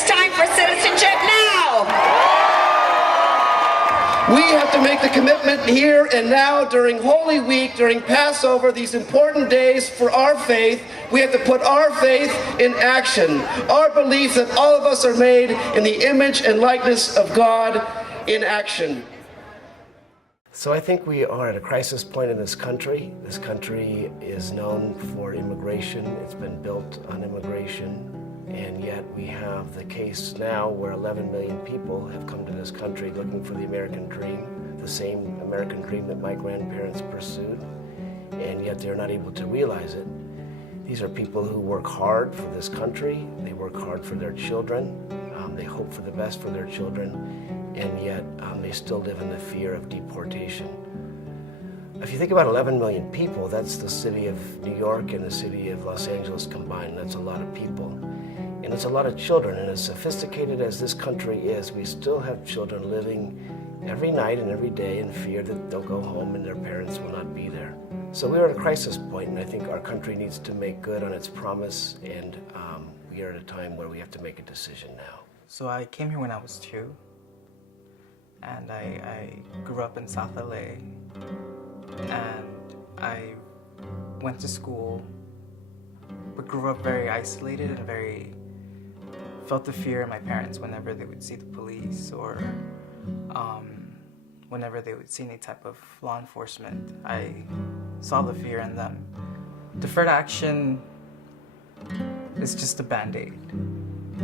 It's time for citizenship now. We have to make the commitment here and now during Holy Week, during Passover, these important days for our faith. We have to put our faith in action. Our belief that all of us are made in the image and likeness of God in action. So I think we are at a crisis point in this country. This country is known for immigration. It's been built on immigration. And yet we have the case now where 11 million people have come to this country looking for the American dream, the same American dream that my grandparents pursued, and yet they're not able to realize it. These are people who work hard for this country, they work hard for their children, they hope for the best for their children, and yet they still live in the fear of deportation. If you think about 11 million people, that's the city of New York and the city of Los Angeles combined. That's a lot of people. And it's a lot of children, and as sophisticated as this country is, we still have children living every night and every day in fear that they'll go home and their parents will not be there. So we are at a crisis point, and I think our country needs to make good on its promise, and we are at a time where we have to make a decision now. So I came here when I was 2, and I grew up in South LA, and I went to school, but grew up very isolated and felt the fear of my parents whenever they would see the police or whenever they would see any type of law enforcement. I saw the fear in them. Deferred action is just a Band-Aid.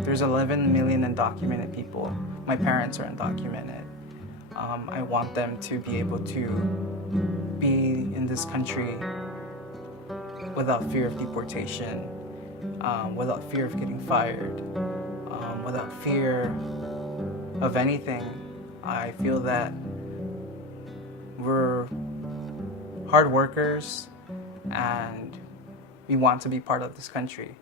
There's 11 million undocumented people. My parents are undocumented. I want them to be able to be in this country without fear of deportation, without fear of getting fired, without fear of anything. I feel that we're hard workers and we want to be part of this country.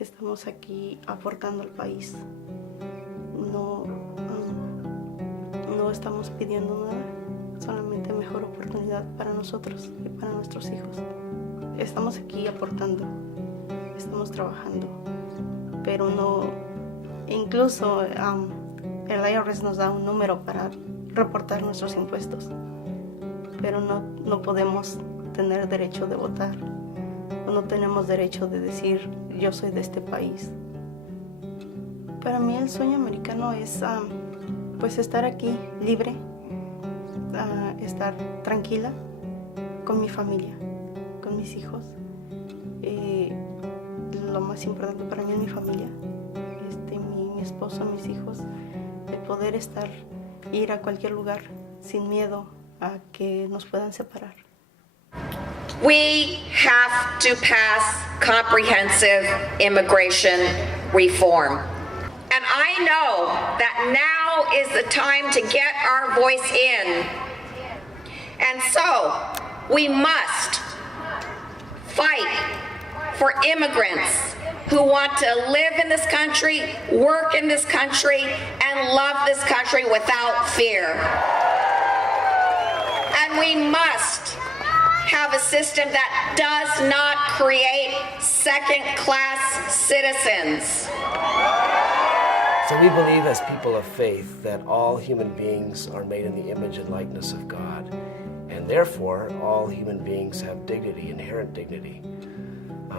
Estamos aquí aportando al país. No estamos pidiendo nada, solamente mejor oportunidad para nosotros y para nuestros hijos. Estamos aquí aportando, estamos trabajando, pero no, incluso el IRS nos da un número para reportar nuestros impuestos, pero no podemos tener derecho de votar, no tenemos derecho de decir yo soy de este país. Para mí el sueño americano es pues estar aquí libre, estar tranquila con mi familia, con mis hijos. Lo más importante para mí es mi familia, mi esposo, mis hijos, el poder ir a cualquier lugar sin miedo a que nos puedan separar. We have to pass comprehensive immigration reform. And I know that now is the time to get our voice in. And so we must fight for immigrants who want to live in this country, work in this country, and love this country without fear. And we must have a system that does not create second-class citizens. So we believe as people of faith that all human beings are made in the image and likeness of God, and therefore all human beings have dignity, inherent dignity.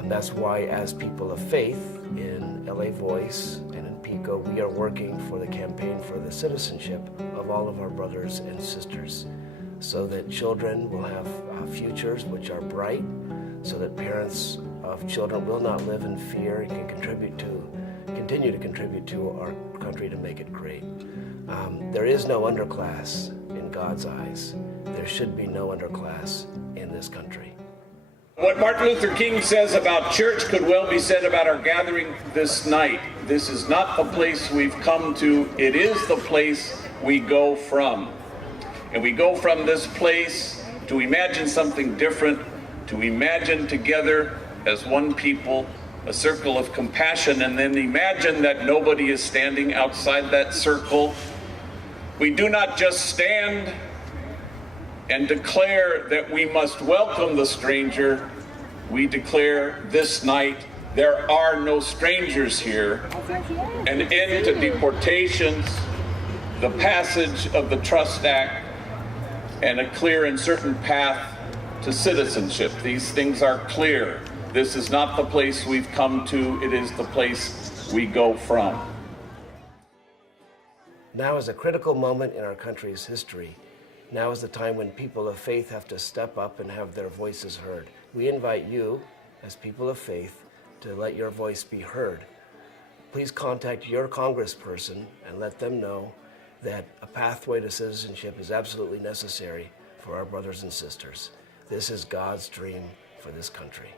That's why as people of faith in LA Voice and in PICO, we are working for the campaign for the citizenship of all of our brothers and sisters, so that children will have futures which are bright, so that parents of children will not live in fear and can continue to contribute to our country to make it great. There is no underclass in God's eyes. There should be no underclass in this country. What Martin Luther King says about church could well be said about our gathering this night. This is not the place we've come to, it is the place we go from. And we go from this place to imagine something different, to imagine together as one people a circle of compassion, and then imagine that nobody is standing outside that circle. We do not just stand and declare that we must welcome the stranger. We declare this night There are no strangers here. An end to deportations, the passage of the Trust Act, and a clear and certain path to citizenship. These things are clear. This is not the place we've come to, it is the place we go from. Now is a critical moment in our country's history. Now is the time when people of faith have to step up and have their voices heard. We invite you, as people of faith, to let your voice be heard. Please contact your congressperson and let them know that a pathway to citizenship is absolutely necessary for our brothers and sisters. This is God's dream for this country.